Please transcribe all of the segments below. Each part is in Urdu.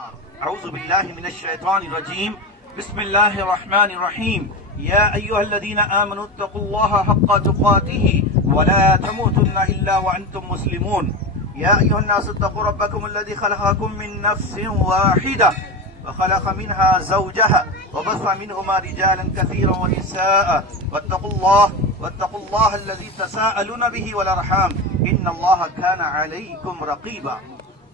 أعوذ بالله من الشيطان الرجيم. بسم الله الرحمن الرحيم. يا أيها الذين آمنوا اتقوا الله حق تقاته ولا تموتن إلا وأنتم مسلمون. يا أيها الناس اتقوا ربكم الذي خلقكم من نفس واحدة وخلق منها زوجها وبث منهما رجالا كثيرا ونساء واتقوا الله الذي تساءلون به والأرحام إن الله كان عليكم رقيبا.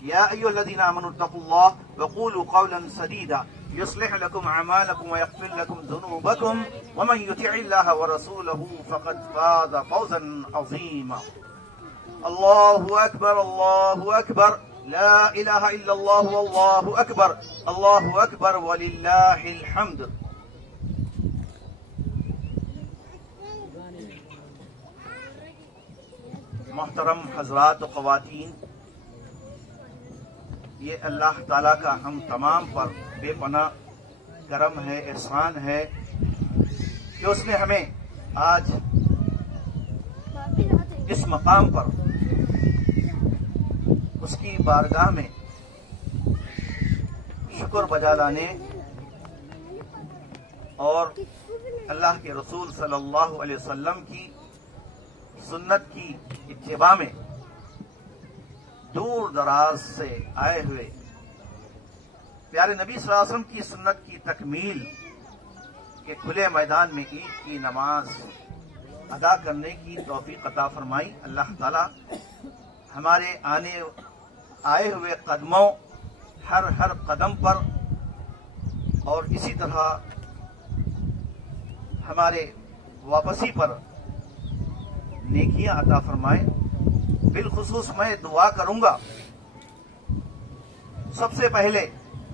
يا أيها الذين آمنوا اتقوا الله وقولوا قولا سديدا يصلح لكم أعمالكم ويغفر لكم ذنوبكم ومن يطع الله ورسوله فقد فاز فوزا عظيما. الله أكبر الله أكبر لا إله إلا الله والله أكبر الله أكبر ولله الحمد. محترم حضرات و خواتین، یہ اللہ تعالیٰ کا ہم تمام پر بے پناہ کرم ہے، احسان ہے کہ اس نے ہمیں آج اس مقام پر اس کی بارگاہ میں شکر بجا لانے اور اللہ کے رسول صلی اللہ علیہ وسلم کی سنت کی اتباع میں دور دراز سے آئے ہوئے پیارے نبی صلی اللہ علیہ وسلم کی سنت کی تکمیل کے کھلے میدان میں عید کی نماز ادا کرنے کی توفیق عطا فرمائی. اللہ تعالی ہمارے آئے ہوئے قدموں ہر قدم پر اور اسی طرح ہمارے واپسی پر نیکیاں عطا فرمائے. بالخصوص میں دعا کروں گا سب سے پہلے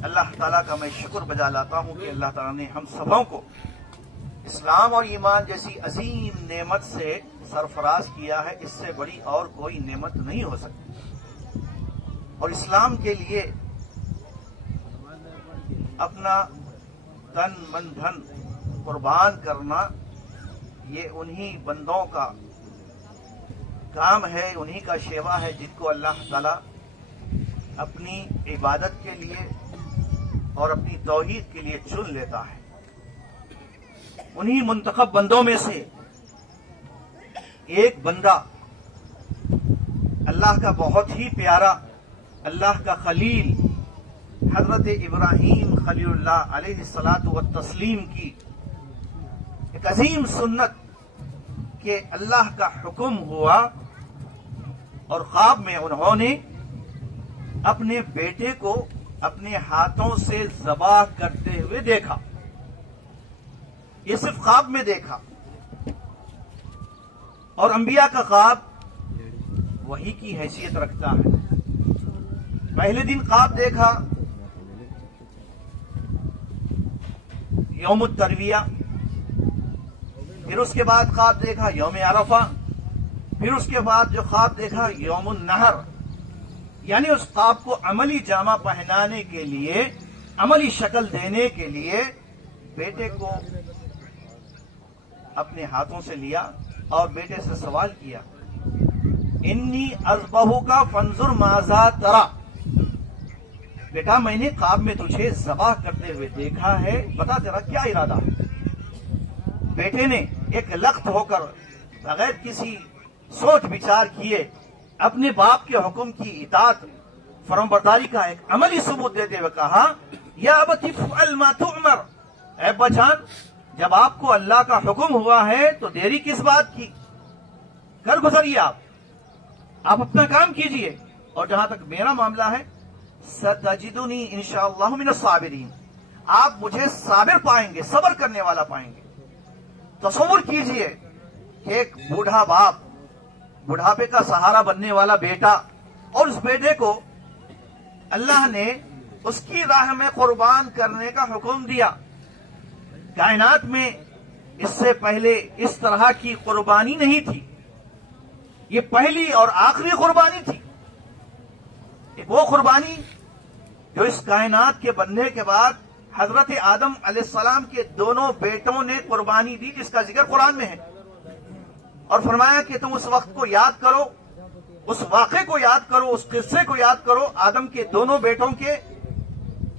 اللہ تعالیٰ کا میں شکر بجا لاتا ہوں کہ اللہ تعالیٰ نے ہم سبوں کو اسلام اور ایمان جیسی عظیم نعمت سے سرفراز کیا ہے. اس سے بڑی اور کوئی نعمت نہیں ہو سکتی. اور اسلام کے لیے اپنا تن من دھن قربان کرنا یہ انہی بندوں کا کام ہے، انہی کا شیوا ہے جن کو اللہ تعالیٰ اپنی عبادت کے لیے اور اپنی توحید کے لیے چن لیتا ہے. انہی منتخب بندوں میں سے ایک بندہ اللہ کا بہت ہی پیارا، اللہ کا خلیل حضرت ابراہیم خلیل اللہ علیہ الصلاۃ والتسلیم کی ایک عظیم سنت کہ اللہ کا حکم ہوا اور خواب میں انہوں نے اپنے بیٹے کو اپنے ہاتھوں سے ذبح کرتے ہوئے دیکھا. یہ صرف خواب میں دیکھا، اور انبیاء کا خواب وحی کی حیثیت رکھتا ہے. پہلے دن خواب دیکھا یوم الترویہ، پھر اس کے بعد خواب دیکھا یوم عرفہ، پھر اس کے بعد جو خواب دیکھا یوم النحر. یعنی اس خواب کو عملی جامہ پہنانے کے لیے، عملی شکل دینے کے لیے بیٹے کو اپنے ہاتھوں سے لیا اور بیٹے سے سوال کیا، انی اذبحک فانظر ماذا تری. بیٹا میں نے خواب میں تجھے ذبح کرتے ہوئے دیکھا ہے، بتا تیرا کیا ارادہ ہے. بیٹے نے ایک لخت ہو کر بغیر کسی سوچ بچار کیے اپنے باپ کے حکم کی اطاعت فرمانبرداری کا ایک عملی ثبوت دیتے ہوئے کہا، یا ابت افعل ما تؤمر. اے ابا جان، جب آپ کو اللہ کا حکم ہوا ہے تو دیری کس بات کی، کر گزریے، آپ اپنا کام کیجئے. اور جہاں تک میرا معاملہ ہے، ستجدنی انشاءاللہ من الصابرین، آپ مجھے صابر پائیں گے، صبر کرنے والا پائیں گے. تصور کیجئے کہ ایک بوڑھا باپ، بڑھاپے کا سہارا بننے والا بیٹا، اور اس بیٹے کو اللہ نے اس کی راہ میں قربان کرنے کا حکم دیا. کائنات میں اس سے پہلے اس طرح کی قربانی نہیں تھی. یہ پہلی اور آخری قربانی تھی. وہ قربانی جو اس کائنات کے بننے کے بعد حضرت آدم علیہ السلام کے دونوں بیٹوں نے قربانی دی، جس کا ذکر قرآن میں ہے. اور فرمایا کہ تم اس وقت کو یاد کرو، اس واقعے کو یاد کرو، اس قصے کو یاد کرو آدم کے دونوں بیٹوں کے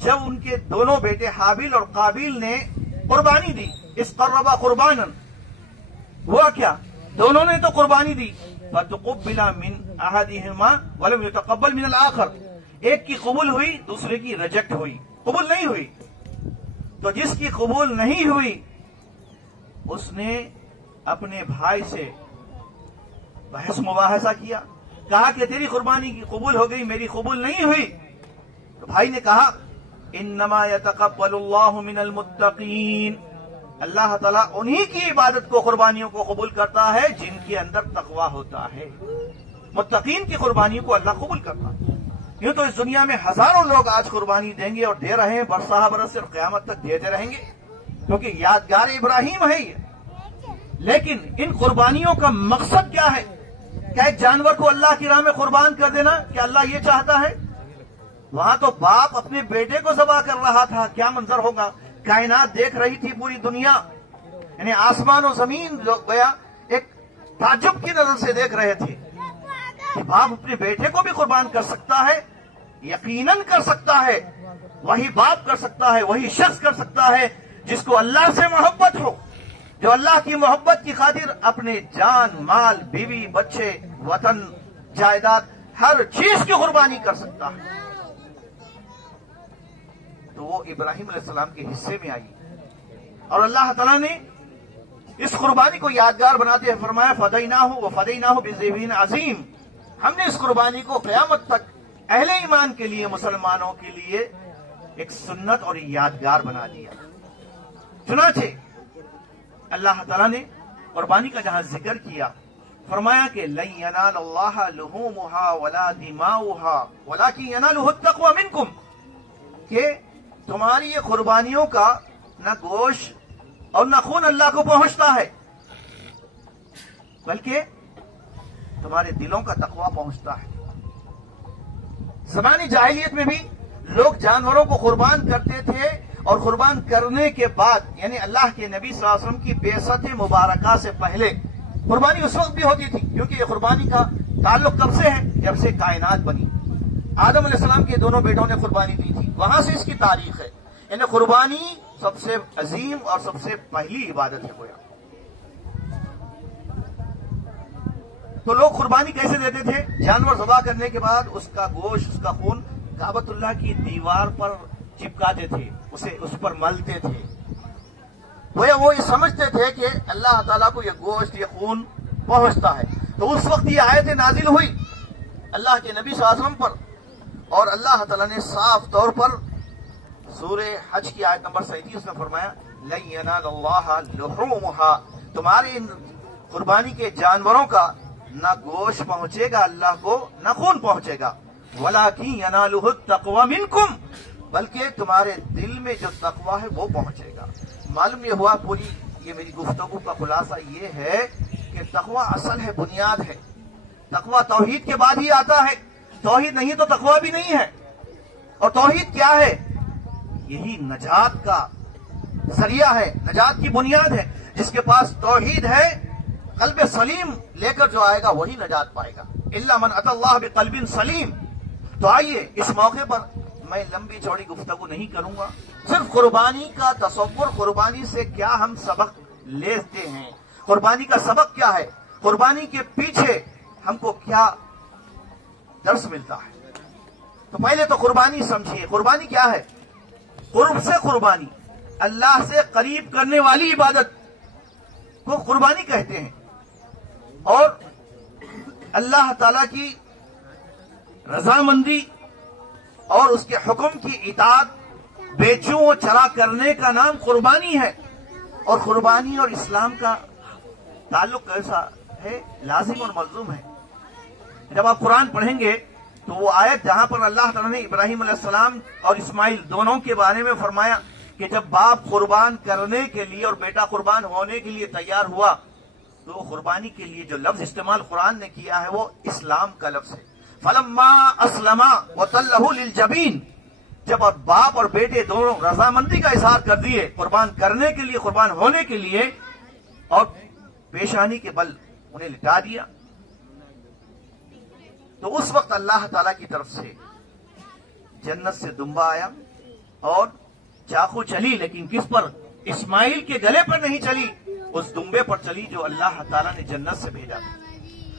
جب ان کے دونوں بیٹے حابیل اور قابیل نے قربانی دی، اس قربا قربانا، ہوا کیا؟ دونوں نے تو قربانی دی، فتقبل من احدہما ولم يتقبل من الاخر، ایک کی قبول ہوئی دوسرے کی ریجیکٹ ہوئی، قبول نہیں ہوئی۔ تو جس کی قبول نہیں ہوئی اس نے اپنے بھائی سے بحث مباحثہ کیا، کہا کہ تیری قربانی کی قبول ہو گئی، میری قبول نہیں ہوئی۔ تو بھائی نے کہا انما يتقبل اللہ من المتقین، اللہ تعالیٰ انہی کی عبادت کو، قربانیوں کو قبول کرتا ہے جن کے اندر تقوی ہوتا ہے۔ متقین کی قربانیوں کو اللہ قبول کرتا ہے۔ یوں تو اس دنیا میں ہزاروں لوگ آج قربانی دیں گے اور دے رہے ہیں، برسہ برس سے قیامت تک دیتے رہیں گے، کیونکہ یادگار ابراہیم ہے یہ۔ لیکن ان قربانیوں کا مقصد کیا ہے؟ کیا ایک جانور کو اللہ کی راہ میں قربان کر دینا؟ کیا اللہ یہ چاہتا ہے؟ وہاں تو باپ اپنے بیٹے کو ذبح کر رہا تھا، کیا منظر ہوگا؟ کائنات دیکھ رہی تھی، پوری دنیا، یعنی آسمان و زمین جو گیا ایک تعجب کی نظر سے دیکھ رہے تھے کہ باپ اپنے بیٹے کو بھی قربان کر سکتا ہے، یقیناً کر سکتا ہے۔ وہی باپ کر سکتا ہے، وہی شخص کر سکتا ہے جس کو اللہ سے محبت ہو، جو اللہ کی محبت کی خاطر اپنے جان، مال، بیوی، بچے، وطن، جائیداد، ہر چیز کی قربانی کر سکتا ہے۔ تو وہ ابراہیم علیہ السلام کے حصے میں آئی، اور اللہ تعالیٰ نے اس قربانی کو یادگار بناتے ہوئے فرمایا فدیناہ وفدیناہ بذبح عظیم، ہم نے اس قربانی کو قیامت تک اہل ایمان کے لیے، مسلمانوں کے لیے ایک سنت اور یادگار بنا دیا۔ چنانچہ اللہ تعالیٰ نے قربانی کا جہاں ذکر کیا، فرمایا کہ لن ینال اللہ لحومها ولا دماؤها ولکن ینالہ التقوی منکم، کہ تمہاری یہ قربانیوں کا نہ گوشت اور نہ خون اللہ کو پہنچتا ہے، بلکہ تمہارے دلوں کا تقوی پہنچتا ہے۔ زمانے جاہلیت میں بھی لوگ جانوروں کو قربان کرتے تھے، اور قربان کرنے کے بعد، یعنی اللہ کے نبی صلی اللہ علیہ وسلم کی بعثت مبارکہ سے پہلے قربانی اس وقت بھی ہوتی تھی، کیونکہ یہ قربانی کا تعلق کب سے ہے؟ جب سے کائنات بنی، آدم علیہ السلام کے دونوں بیٹوں نے قربانی دی تھی، وہاں سے اس کی تاریخ ہے۔ یعنی قربانی سب سے عظیم اور سب سے پہلی عبادت ہے گویا۔ تو لوگ قربانی کیسے دیتے تھے؟ جانور ذبح کرنے کے بعد اس کا گوشت، اس کا خون کعبۃ اللہ کی دیوار پر چپکاتے تھے، اسے اس پر ملتے تھے۔ وہ یہ سمجھتے تھے کہ اللہ تعالیٰ کو یہ گوشت، یہ خون پہنچتا ہے۔ تو اس وقت یہ آیت نازل ہوئی اللہ کے نبی صلی اللہ علیہ وسلم پر، اور اللہ تعالیٰ نے صاف طور پر سورہ حج کی آیت نمبر 37 میں فرمایا لن ینال اللہ لحومها، تمہارے ان قربانی کے جانوروں کا نہ گوشت پہنچے گا اللہ کو، نہ خون پہنچے گا، ولکن ینالہ التقوی منکم، بلکہ تمہارے دل میں جو تقوی ہے وہ پہنچے گا۔ معلوم یہ ہوا، پوری یہ میری گفتگو کا خلاصہ یہ ہے کہ تقوی اصل ہے، بنیاد ہے۔ تقوی توحید کے بعد ہی آتا ہے، توحید نہیں تو تقوی بھی نہیں ہے۔ اور توحید کیا ہے؟ یہی نجات کا ذریعہ ہے، نجات کی بنیاد ہے۔ جس کے پاس توحید ہے، قلب سلیم لے کر جو آئے گا وہی نجات پائے گا، الا من اتى اللہ بقلب سلیم۔ تو آئیے اس موقع پر میں لمبی چوڑی گفتگو نہیں کروں گا، صرف قربانی کا تصور، قربانی سے کیا ہم سبق لیتے ہیں، قربانی کا سبق کیا ہے، قربانی کے پیچھے ہم کو کیا درس ملتا ہے۔ تو پہلے تو قربانی سمجھیے، قربانی کیا ہے؟ قرب سے قربانی، اللہ سے قریب کرنے والی عبادت کو قربانی کہتے ہیں، اور اللہ تعالی کی رضامندی اور اس کے حکم کی اطاعت بے چوں چرا کرنے کا نام قربانی ہے۔ اور قربانی اور اسلام کا تعلق کیسا ہے؟ لازم اور ملزوم ہے۔ جب آپ قرآن پڑھیں گے تو وہ آیت جہاں پر اللہ تعالیٰ نے ابراہیم علیہ السلام اور اسماعیل دونوں کے بارے میں فرمایا کہ جب باپ قربان کرنے کے لیے اور بیٹا قربان ہونے کے لیے تیار ہوا، تو قربانی کے لیے جو لفظ استعمال قرآن نے کیا ہے وہ اسلام کا لفظ ہے۔ فلما اسلما وتلہ للجبین، جب باپ اور بیٹے دونوں رضامندی کا اظہار کر دیے قربان کرنے کے لیے، قربان ہونے کے لیے، اور پیشانی کے بل انہیں لٹا دیا، تو اس وقت اللہ تعالی کی طرف سے جنت سے دمبا آیا اور چاقو چلی، لیکن کس پر؟ اسماعیل کے گلے پر نہیں چلی، اس دمبے پر چلی جو اللہ تعالیٰ نے جنت سے بھیجا تھا۔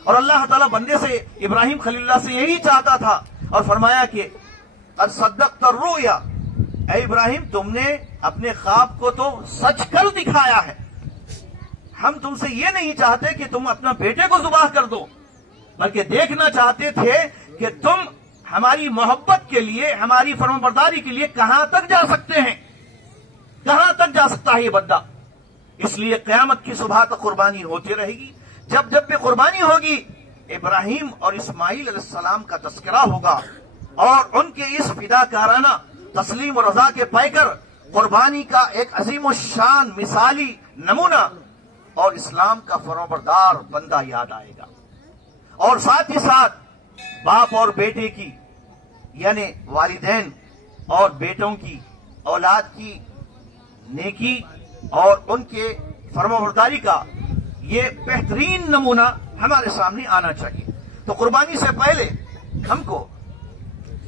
اور اللہ تعالیٰ بندے سے، ابراہیم خلیل اللہ سے یہی چاہتا تھا، اور فرمایا کہ قد صدقت الرؤیا، اے ابراہیم تم نے اپنے خواب کو تو سچ کر دکھایا ہے، ہم تم سے یہ نہیں چاہتے کہ تم اپنا بیٹے کو ذبح کر دو، بلکہ دیکھنا چاہتے تھے کہ تم ہماری محبت کے لیے، ہماری فرمانبرداری کے لیے کہاں تک جا سکتے ہیں، کہاں تک جا سکتا ہے یہ بندہ۔ اس لیے قیامت کی صبح تک قربانی ہوتی رہے گی، جب جب بھی قربانی ہوگی ابراہیم اور اسماعیل علیہ السلام کا تذکرہ ہوگا، اور ان کے اس فداکارانہ تسلیم و رضا کے پیکر قربانی کا ایک عظیم الشان مثالی نمونہ اور اسلام کا فرمانبردار بندہ یاد آئے گا۔ اور ساتھ ہی ساتھ باپ اور بیٹے کی، یعنی والدین اور بیٹوں کی، اولاد کی نیکی اور ان کے فرمانبرداری کا یہ بہترین نمونہ ہمارے سامنے آنا چاہیے۔ تو قربانی سے پہلے ہم کو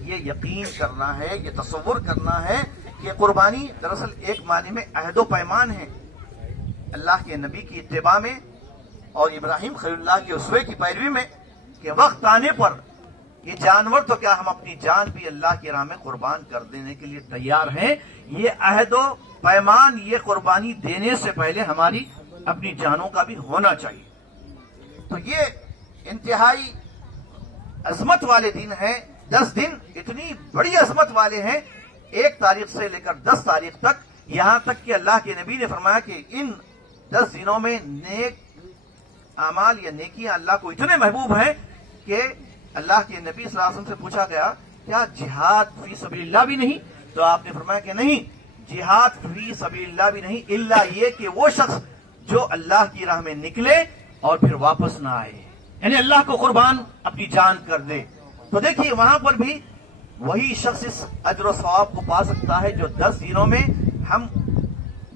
یہ یقین کرنا ہے، یہ تصور کرنا ہے کہ قربانی دراصل ایک معنی میں عہد و پیمان ہے اللہ کے نبی کی اتباع میں اور ابراہیم خلیل اللہ کے اسوے کی پیروی میں، کہ وقت آنے پر یہ جانور تو کیا، ہم اپنی جان بھی اللہ کی راہ میں قربان کر دینے کے لیے تیار ہیں۔ یہ عہد و پیمان، یہ قربانی دینے سے پہلے ہماری اپنی جانوں کا بھی ہونا چاہیے۔ تو یہ انتہائی عظمت والے دن ہیں، 10 دن اتنی بڑی عظمت والے ہیں، 1 تاریخ سے لے کر 10 تاریخ تک، یہاں تک کہ اللہ کے نبی نے فرمایا کہ ان 10 دنوں میں نیک اعمال یا نیکیاں اللہ کو اتنے محبوب ہیں کہ اللہ کے نبی صلی اللہ علیہ وسلم سے پوچھا گیا کیا جہاد فی سبیل اللہ بھی نہیں؟ تو آپ نے فرمایا کہ نہیں، جہاد فی سبیل اللہ بھی نہیں، الا یہ کہ وہ شخص جو اللہ کی راہ میں نکلے اور پھر واپس نہ آئے، یعنی اللہ کو قربان اپنی جان کر دے۔ تو دیکھیے وہاں پر بھی وہی شخص اس اجر و ثواب کو پا سکتا ہے جو 10 دنوں میں ہم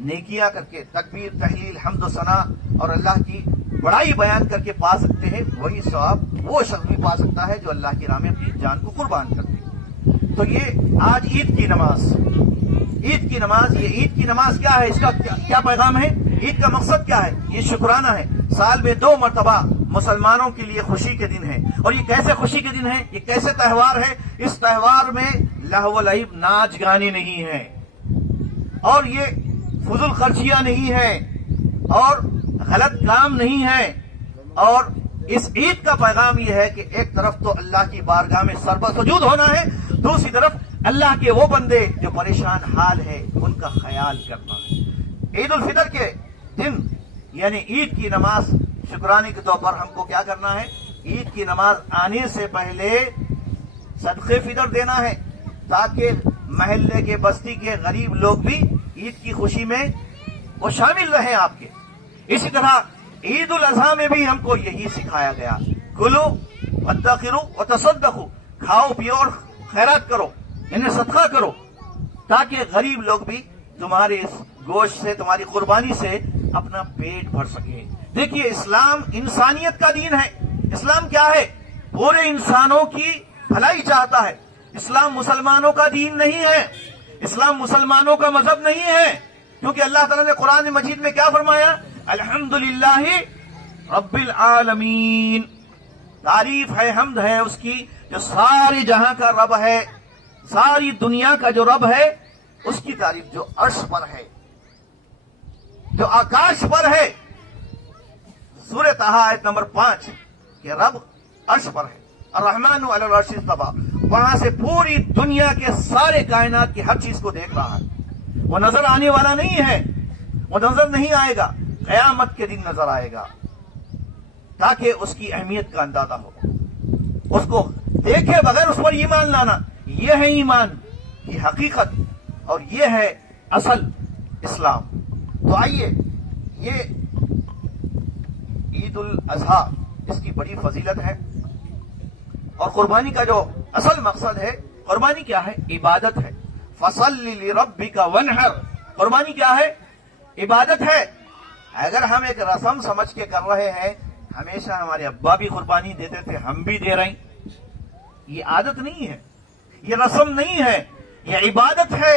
نیکیاں کر کے، تکبیر، تحلیل، حمد و ثنا اور اللہ کی بڑائی بیان کر کے پا سکتے ہیں، وہی ثواب وہ شخص بھی پا سکتا ہے جو اللہ کی راہ میں اپنی جان کو قربان کر دے۔ تو یہ آج عید کی نماز، عید کی نماز، یہ عید کی نماز کیا ہے، اس کا کیا پیغام ہے، عید کا مقصد کیا ہے؟ یہ شکرانہ ہے، سال میں 2 مرتبہ مسلمانوں کے لیے خوشی کے دن ہے۔ اور یہ کیسے خوشی کے دن ہے، یہ کیسے تہوار ہے؟ اس تہوار میں لہو و لعب، ناچ گانے نہیں ہے، اور یہ فضول خرچیاں نہیں ہیں، اور غلط کام نہیں ہے۔ اور اس عید کا پیغام یہ ہے کہ ایک طرف تو اللہ کی بارگاہ میں سربسجود ہونا ہے، دوسری طرف اللہ کے وہ بندے جو پریشان حال ہے ان کا خیال کرنا ہے۔ عید الفطر کے دن یعنی عید کی نماز شکرانے کے طور پر ہم کو کیا کرنا ہے؟ عید کی نماز آنے سے پہلے صدقے فطر دینا ہے، تاکہ محلے کے، بستی کے غریب لوگ بھی عید کی خوشی میں وہ شامل رہیں آپ کے۔ اسی طرح عید الاضحیٰ میں بھی ہم کو یہی سکھایا گیا، کلو وادخروا وتصدقوا، کھاؤ پیو اور خیرات کرو، یعنی صدقہ کرو، تاکہ غریب لوگ بھی تمہارے اس گوشت سے، تمہاری قربانی سے اپنا پیٹ بھر سکے۔ دیکھیے اسلام انسانیت کا دین ہے۔ اسلام کیا ہے؟ پورے انسانوں کی بھلائی چاہتا ہے۔ اسلام مسلمانوں کا دین نہیں ہے، اسلام مسلمانوں کا مذہب نہیں ہے، کیونکہ اللہ تعالیٰ نے قرآن مجید میں کیا فرمایا؟ الحمدللہ رب العالمین، تعریف ہے، حمد ہے اس کی جو سارے جہاں کا رب ہے، ساری دنیا کا جو رب ہے اس کی تعریف، جو عرش پر ہے، جو آکاش پر ہے۔ سورہ طٰہٰ آیت نمبر 5 کہ رب عرش پر ہے، الرحمن علی العرش استویٰ، وہاں سے پوری دنیا کے سارے کائنات کی ہر چیز کو دیکھ رہا ہے۔ وہ نظر آنے والا نہیں ہے، وہ نظر نہیں آئے گا، قیامت کے دن نظر آئے گا، تاکہ اس کی اہمیت کا اندازہ ہو، اس کو دیکھے بغیر اس پر ایمان لانا، یہ ہے ایمان کی حقیقت اور یہ ہے اصل اسلام۔ تو آئیے، یہ عید الاضحیٰ اس کی بڑی فضیلت ہے، اور قربانی کا جو اصل مقصد ہے، قربانی کیا ہے؟ عبادت ہے۔ فَصَلِّ لِرَبِّكَ وَانْحَرْ، قربانی کیا ہے؟ عبادت ہے۔ اگر ہم ایک رسم سمجھ کے کر رہے ہیں، ہمیشہ ہمارے ابا بھی قربانی دیتے تھے، ہم بھی دے رہے ہیں، یہ عادت نہیں ہے، یہ رسم نہیں ہے، یہ عبادت ہے۔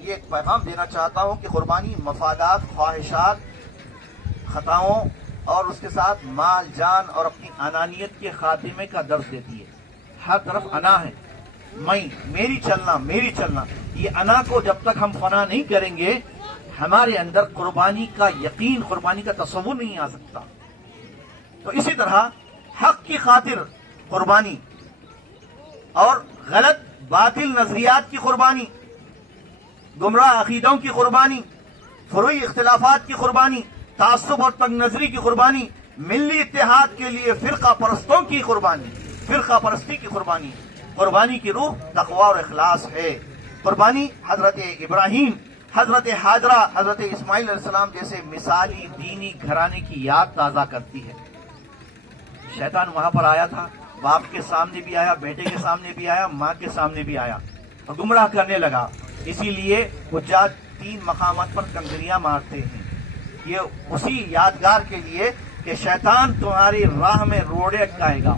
یہ ایک پیغام دینا چاہتا ہوں کہ قربانی مفادات، خواہشات، خطاؤں اور اس کے ساتھ مال جان اور اپنی انانیت کے خاتمے کا درس دیتی ہے۔ ہر طرف انا ہے، میں، میری چلنا، یہ انا کو جب تک ہم فنا نہیں کریں گے ہمارے اندر قربانی کا یقین، قربانی کا تصور نہیں آ سکتا۔ تو اسی طرح حق کی خاطر قربانی اور غلط باطل نظریات کی قربانی، گمراہ عقیدوں کی قربانی، فروعی اختلافات کی قربانی، تعصب اور تنگ نظری کی قربانی، ملی اتحاد کے لیے فرقہ پرستوں کی قربانی، فرقہ پرستی کی قربانی۔ قربانی کی روح تقوی اور اخلاص ہے۔ قربانی حضرت ابراہیم، حضرت حاجرہ، حضرت اسماعیل علیہ السلام جیسے مثالی دینی گھرانے کی یاد تازہ کرتی ہے۔ شیطان وہاں پر آیا تھا، باپ کے سامنے بھی آیا، بیٹے کے سامنے بھی آیا، ماں کے سامنے بھی آیا اور گمراہ کرنے لگا۔ اسی لیے حجاج 3 مقامات پر کنکریاں مارتے ہیں، یہ اسی یادگار کے لیے کہ شیطان تمہاری راہ میں روڑے اٹکائے گا،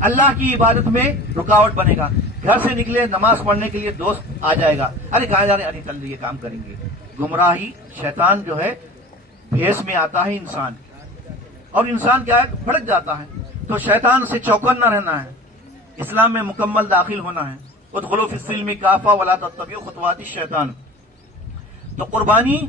اللہ کی عبادت میں رکاوٹ بنے گا، گھر سے نکلے نماز پڑھنے کے لیے دوست آ جائے گا، ارے کہاں جا رہے، ارے چل یہ کام کریں گے۔ گمراہی، شیطان جو ہے بھیس میں آتا ہے انسان، اور انسان کیا ہے، بھڑک جاتا ہے۔ تو شیطان سے چوکنا رہنا ہے، اسلام میں مکمل داخل ہونا ہے۔ ادخلوا فی السلم کافہ ولا تتبعوا خطوات الشیطان۔ تو قربانی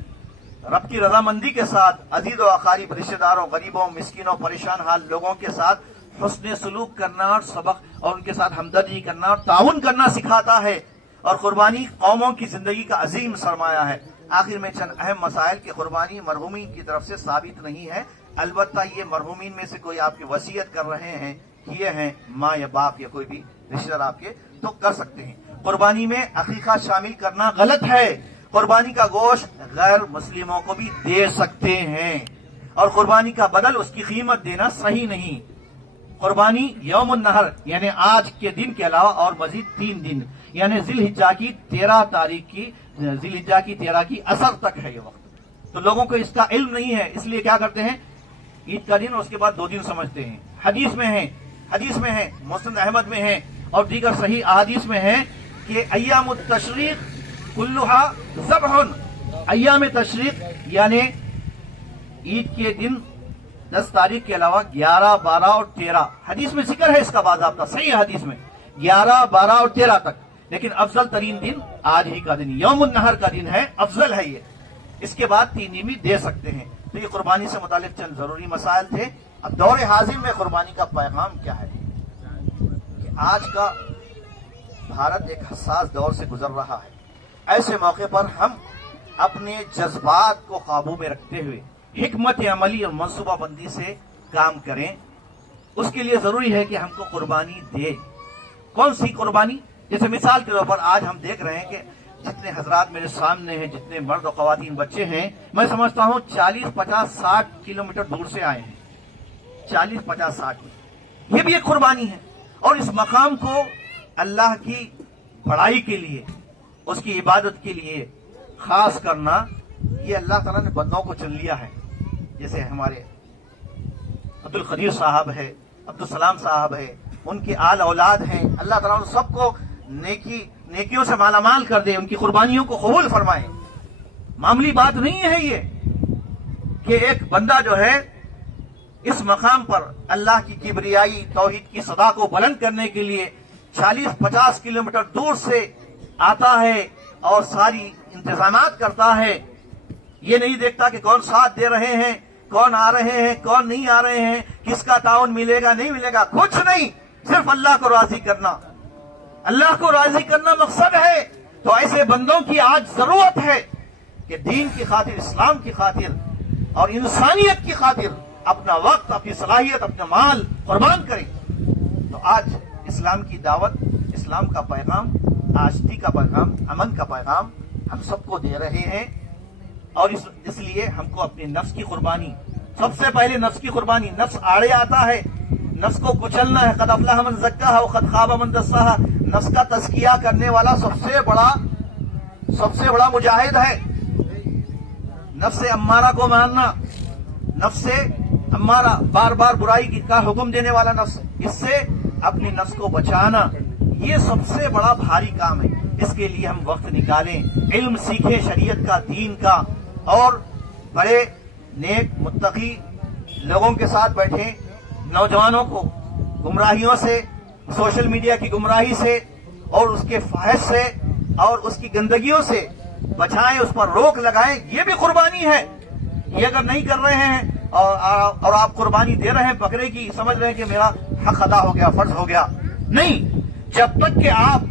رب کی رضامندی کے ساتھ عزیز و اقارب، رشتہ داروں، غریبوں، مسکینوں، پریشان حال لوگوں کے ساتھ حسن سلوک کرنا اور سبق اور ان کے ساتھ ہمدردی کرنا اور تعاون کرنا سکھاتا ہے۔ اور قربانی قوموں کی زندگی کا عظیم سرمایہ ہے۔ آخر میں چند اہم مسائل کہ قربانی مرحومین کی طرف سے ثابت نہیں ہے، البتہ یہ مرحومین میں سے کوئی آپ کی وصیت کر رہے ہیں، کیے ہیں، ماں یا باپ یا کوئی بھی رشتہ دار آپ کے، تو کر سکتے ہیں۔ قربانی میں عقیقہ شامل کرنا غلط ہے۔ قربانی کا گوشت غیر مسلموں کو بھی دے سکتے ہیں، اور قربانی کا بدل اس کی قیمت دینا صحیح نہیں۔ قربانی یوم النحر یعنی آج کے دن کے علاوہ اور مزید 3 دن یعنی ذی الحجہ کی 13 کی اثر تک ہے یہ وقت۔ تو لوگوں کو اس کا علم نہیں ہے، اس لیے کیا کرتے ہیں، عید کا دن اور اس کے بعد 2 دن سمجھتے ہیں۔ حدیث میں ہے، مسند احمد میں ہے اور دیگر صحیح احادیث میں ہے کہ ایام التشریق کلھا ذبح، ایام تشریق یعنی عید کے دن 10 تاریخ کے علاوہ 11، 12 اور 13 حدیث میں ذکر ہے اس کا باضابطہ، صحیح حدیث میں 11، 12 اور 13 تک، لیکن افضل ترین دن آج ہی کا دن یوم النحر کا دن ہے، افضل ہے یہ۔ اس کے بعد 3 دن بھی دے سکتے ہیں۔ تو یہ قربانی سے متعلق چند ضروری مسائل تھے۔ اب دور حاضر میں قربانی کا پیغام کیا ہے کہ آج کا بھارت ایک حساس دور سے گزر رہا ہے۔ ایسے موقع پر ہم اپنے جذبات کو قابو میں رکھتے ہوئے حکمت عملی اور منصوبہ بندی سے کام کریں۔ اس کے لیے ضروری ہے کہ ہم کو قربانی دے۔ کون سی قربانی؟ جیسے مثال کے طور پر آج ہم دیکھ رہے ہیں کہ جتنے حضرات میرے سامنے ہیں، جتنے مرد و خواتین بچے ہیں، میں سمجھتا ہوں 40، 50، 60 کلومیٹر دور سے آئے ہیں، 40، 50، 60 میں۔ یہ بھی ایک قربانی ہے، اور اس مقام کو اللہ کی بڑائی کے لیے، اس کی عبادت کے لیے خاص کرنا، یہ اللہ تعالیٰ نے بندوں کو چن لیا ہے۔ جیسے ہمارے عبدالقدیر صاحب ہے، عبدالسلام صاحب ہے، ان کی آل اولاد ہیں، اللہ تعالیٰ ان سب کو نیکیوں سے مالا مال کر دے، ان کی قربانیوں کو قبول فرمائے۔ معمولی بات نہیں ہے یہ کہ ایک بندہ جو ہے اس مقام پر اللہ کی کبریائی توحید کی صدا کو بلند کرنے کے لیے 40، 50 کلومیٹر دور سے آتا ہے اور ساری انتظامات کرتا ہے۔ یہ نہیں دیکھتا کہ کون ساتھ دے رہے ہیں، کون آ رہے ہیں، کون نہیں آ رہے ہیں، کس کا تعاون ملے گا نہیں ملے گا، کچھ نہیں، صرف اللہ کو راضی کرنا۔ اللہ کو راضی کرنا مقصد ہے۔ تو ایسے بندوں کی آج ضرورت ہے کہ دین کی خاطر، اسلام کی خاطر اور انسانیت کی خاطر اپنا وقت، اپنی صلاحیت، اپنا مال قربان کریں۔ تو آج اسلام کی دعوت، اسلام کا پیغام، آشتی کا پیغام، امن کا پیغام ہم سب کو دے رہے ہیں، اور اس لیے ہم کو اپنے نفس کی قربانی، سب سے پہلے نفس کی قربانی، نفس آڑے آتا ہے، نفس کو کچلنا ہے۔ قد افلح من زکاھا وقد خاب من دساھا۔ نفس کا تزکیہ کرنے والا سب سے بڑا مجاہد ہے۔ نفس امارہ کو ماننا، نفس امارہ بار بار برائی کا حکم دینے والا نفس، اس سے اپنی نفس کو بچانا، یہ سب سے بڑا بھاری کام ہے۔ اس کے لیے ہم وقت نکالیں، علم سیکھیں شریعت کا، دین کا، اور بڑے نیک متقی لوگوں کے ساتھ بیٹھیں، نوجوانوں کو گمراہیوں سے، سوشل میڈیا کی گمراہی سے اور اس کے فحش سے اور اس کی گندگیوں سے بچائیں، اس پر روک لگائیں۔ یہ بھی قربانی ہے۔ یہ اگر نہیں کر رہے ہیں اور آپ قربانی دے رہے ہیں بکرے کی، سمجھ رہے ہیں کہ میرا حق ادا ہو گیا، فرض ہو گیا، نہیں۔ جب تک کہ آپ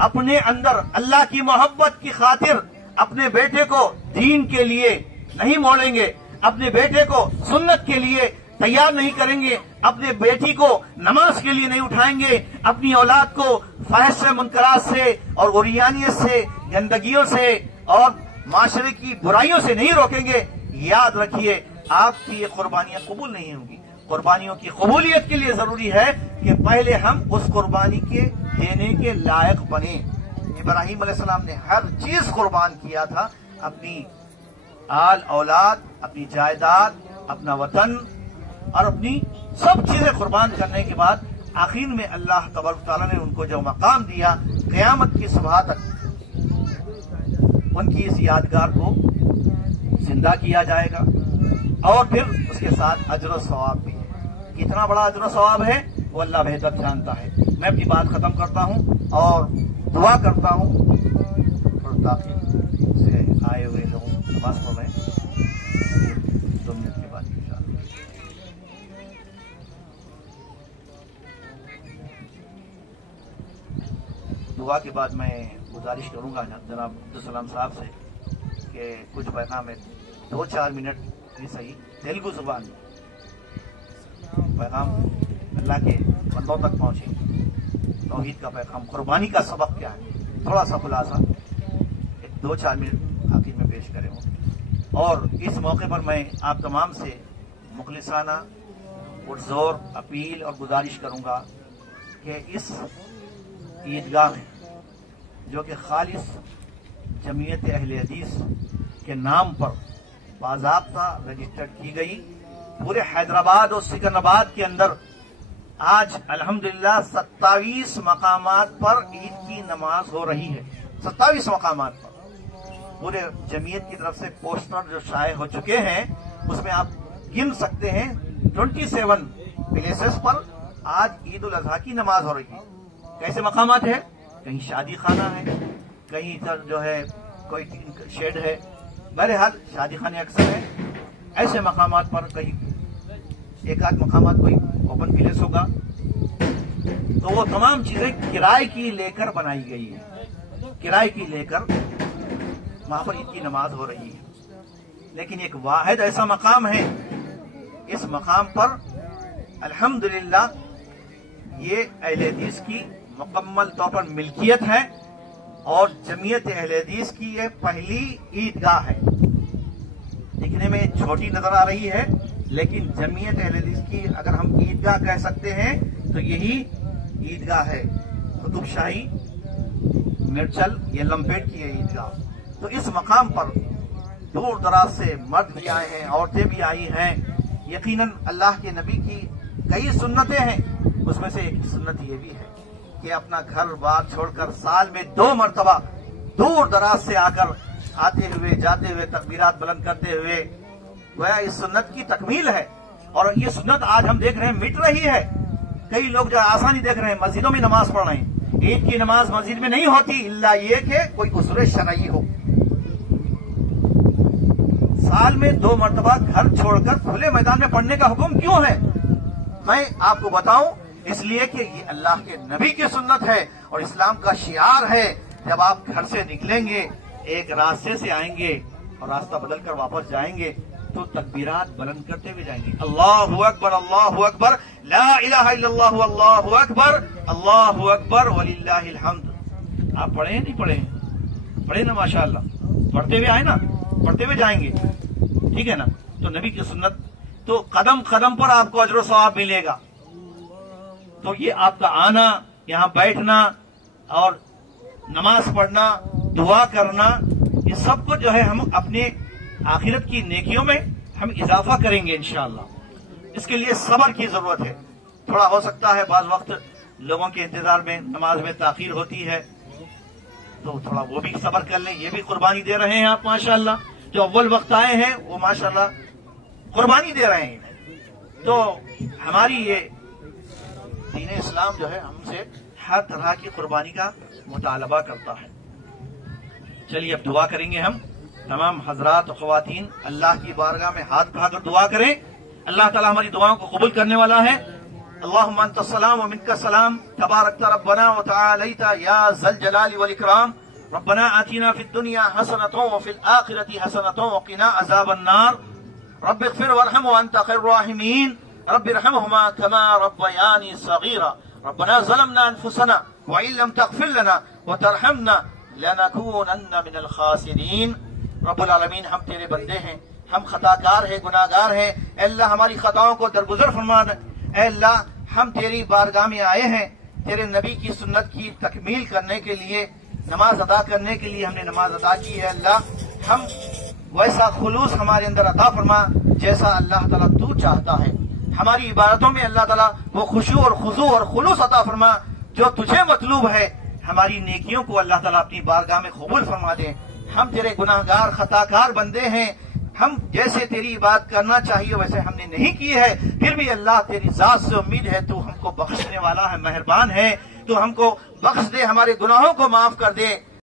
اپنے اندر اللہ کی محبت کی خاطر اپنے بیٹے کو دین کے لیے نہیں موڑیں گے، اپنے بیٹے کو سنت کے لیے تیار نہیں کریں گے، اپنے بیٹی کو نماز کے لیے نہیں اٹھائیں گے، اپنی اولاد کو فحش سے، منکرات سے اور عریانیت سے، گندگیوں سے اور معاشرے کی برائیوں سے نہیں روکیں گے، یاد رکھیے آپ کی یہ قربانیاں قبول نہیں ہوں گی۔ قربانیوں کی قبولیت کے لیے ضروری ہے کہ پہلے ہم اس قربانی کے دینے کے لائق بنیں۔ ابراہیم علیہ السلام نے ہر چیز قربان کیا تھا، اپنی آل اولاد، اپنی جائیداد، اپنا وطن اور اپنی سب چیزیں قربان کرنے کے بعد آخر میں اللہ تبارک تعالیٰ نے ان کو جو مقام دیا، قیامت کی صبح تک ان کی اس یادگار کو زندہ کیا جائے گا، اور پھر اس کے ساتھ اجر و ثواب بھی ہے۔ کتنا بڑا اجر و ثواب ہے وہ اللہ بہتر جانتا ہے۔ میں اپنی بات ختم کرتا ہوں اور دعا کرتا ہوں، اور تاخیر سے آئے ہوئے لوگوں نماز پڑھ رہے ہیں، 2 منٹ کے بعد انشاءاللہ۔ دعا کے بعد میں گزارش کروں گا جناب عبدالسلام صاحب سے کہ کچھ پیغام ہے، 2-4 منٹ بھی صحیح، تیلگو زبان پیغام اللہ کے بندوں تک پہنچے، توحید کا پیغام، قربانی کا سبق کیا ہے، تھوڑا سا خلاصہ 2-4 منٹ آخر میں پیش کریں ہوں۔ اور اس موقع پر میں آپ تمام سے مخلصانہ پرزور اپیل اور گزارش کروں گا کہ اس عیدگاہ میں جو کہ خالص جمعیت اہل حدیث کے نام پر باضابطہ رجسٹرڈ کی گئی، پورے حیدرآباد اور سکندرآباد کے اندر آج الحمدللہ 27 مقامات پر عید کی نماز ہو رہی ہے۔ 27 مقامات پر پورے جمعیت کی طرف سے پوسٹر جو شائع ہو چکے ہیں، اس میں آپ گن سکتے ہیں 27 پلیسز پر آج عید الاضحیٰ کی نماز ہو رہی ہے۔ کیسے مقامات ہے؟ کہیں شادی خانہ ہے، کہیں ادھر جو ہے کوئی شیڈ ہے، بہرحال شادی خانے اکثر ہے، ایسے مقامات پر کہیں ایک آدھ مقامات کوئی اوپن پلیس ہوگا، تو وہ تمام چیزیں کرائے کی لے کر بنائی گئی ہے، کرائے کی لے کر وہاں پر عید کی نماز ہو رہی ہے۔ لیکن ایک واحد ایسا مقام ہے، اس مقام پر الحمدللہ یہ اہل حدیث کی مکمل طور پر ملکیت ہے اور جمعیت اہل حدیث کی یہ پہلی عیدگاہ ہے۔ دکھنے میں چھوٹی نظر آ رہی ہے، لیکن جمعیت اہل حدیث کی اگر ہم عیدگاہ کہہ سکتے ہیں تو یہی عیدگاہ ہے۔ قطب شاہی مرچل یہ لمپیٹ کی ہے عیدگاہ۔ تو اس مقام پر دور دراز سے مرد بھی آئے ہیں، عورتیں بھی آئی ہیں۔ یقیناً اللہ کے نبی کی کئی سنتیں ہیں، اس میں سے ایک سنت یہ بھی ہے کہ اپنا گھر بار چھوڑ کر سال میں 2 مرتبہ دور دراز سے آ کر آتے ہوئے جاتے ہوئے تکبیرات بلند کرتے ہوئے، گویا اس سنت کی تکمیل ہے۔ اور یہ سنت آج ہم دیکھ رہے ہیں مٹ رہی ہے۔ کئی لوگ جو آسانی دیکھ رہے ہیں، مسجدوں میں نماز پڑھ رہے ہیں، عید کی نماز مسجد میں نہیں ہوتی الا یہ کہ کوئی عذر شرعی ہو۔ سال میں 2 مرتبہ گھر چھوڑ کر کھلے میدان میں پڑھنے کا حکم کیوں ہے؟ میں آپ کو بتاؤں، اس لیے کہ یہ اللہ کے نبی کی سنت ہے اور اسلام کا شعار ہے۔ جب آپ گھر سے نکلیں گے، ایک راستے سے آئیں گے اور راستہ بدل کر واپس جائیں گے تو تکبیرات بلند کرتے ہوئے جائیں گے، اللہ اکبر، اللہ اکبر، لا الہ الا اللہ، اللہ اکبر، اللہ اکبر وللہ الحمد۔ آپ پڑھیں نہیں پڑھیں؟ پڑھیں نا، ماشاءاللہ، پڑھتے ہوئے آئے نا، پڑھتے ہوئے جائیں گے، ٹھیک ہے نا؟ تو نبی کی سنت، تو قدم قدم پر آپ کو اجر و ثواب ملے گا۔ تو یہ آپ کا آنا، یہاں بیٹھنا اور نماز پڑھنا، دعا کرنا، یہ سب کو جو ہے ہم اپنے آخرت کی نیکیوں میں ہم اضافہ کریں گے انشاءاللہ۔ اس کے لیے صبر کی ضرورت ہے۔ تھوڑا ہو سکتا ہے بعض وقت لوگوں کے انتظار میں نماز میں تاخیر ہوتی ہے، تو تھوڑا وہ بھی صبر کر لیں. یہ بھی قربانی دے رہے ہیں آپ ماشاءاللہ. جو اول وقت آئے ہیں وہ ماشاءاللہ قربانی دے رہے ہیں. تو ہماری یہ دین اسلام جو ہے ہم سے ہر طرح کی قربانی کا مطالبہ کرتا ہے. چلیے اب دعا کریں گے ہم تمام حضرات و خواتین اللہ کی بارگاہ میں ہاتھ اٹھا کر دعا کریں. اللہ تعالیٰ ہماری دعاؤں کو قبول کرنے والا ہے. اللہم انت السلام ومنک السلام تبارکت ربنا وتعالیت یا ذا الجلال والاکرام. ربنا آتنا فی الدنیا حسنۃ وفی الآخرۃ حسنۃ وقنا عذاب النار. رب اغفر وارحم وانت خیر الراحمین. رب ارحمهما كما ربياني صغيرا. ربنا ظلمنا انفسنا وان لم تغفر لنا وترحمنا لنكونن من الخاسرین. رب العالمین ہم تیرے بندے ہیں, ہم خطا کار ہیں, گناہ گار ہیں. اے اللہ ہماری خطاؤں کو درگزر فرما دے. اے اللہ ہم تیری بارگاہ میں آئے ہیں تیرے نبی کی سنت کی تکمیل کرنے کے لیے, نماز ادا کرنے کے لیے ہم نے نماز ادا کی ہے. اللہ ہم ویسا خلوص ہمارے اندر عطا فرما جیسا اللہ تعالیٰ تو چاہتا ہے. ہماری عبادتوں میں اللہ تعالیٰ وہ خشوع اور خضوع اور خلوص عطا فرما جو تجھے مطلوب ہے. ہماری نیکیوں کو اللہ تعالیٰ اپنی بارگاہ میں قبول فرما دے. ہم تیرے گناہ گار خطا کار بندے ہیں. ہم جیسے تیری عبادت کرنا چاہیے ویسے ہم نے نہیں کی ہے, پھر بھی اللہ تیری ذات سے امید ہے تو ہم کو بخشنے والا ہے, مہربان ہے. تو ہم کو بخش دے, ہمارے گناہوں کو معاف کر دے.